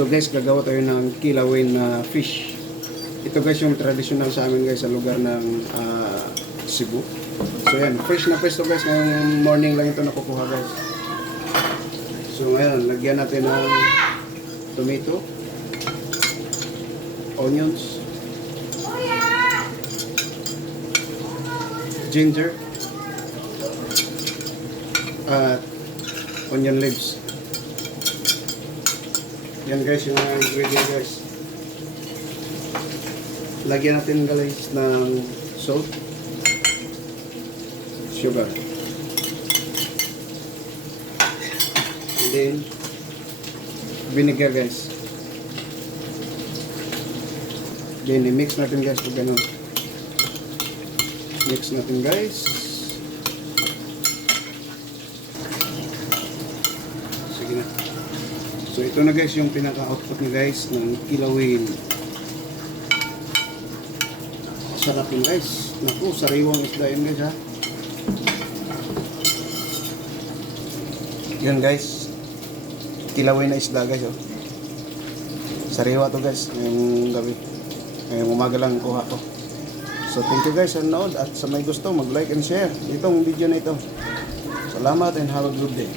So guys, gagawa tayo ng kilawin na fish. Ito guys yung traditional sa amin guys sa lugar ng Cebu. So yan, fresh to guys. Ngayong morning lang ito nakukuha guys. So ngayon, lagyan natin ng tomato, onions, ginger, at onion leaves. Yan guys yung mga ingredient guys. Lagyan natin guys ng salt, sugar, and then vinegar guys. Then i-mix natin guys pag ganun. Mix natin guys. Sige na. So ito na guys yung pinaka-output ni guys ng kilawin. Sarap yun guys. Naku, sariwang isda yun guys ha. Yun guys. Kilawin na isda guys oh. Sariwa to guys. Ngayong gabi. Ngayong umaga lang kuha ko. So thank you guys sa nanood at sa may gusto mag-like and share itong video na ito. Salamat and have a good day.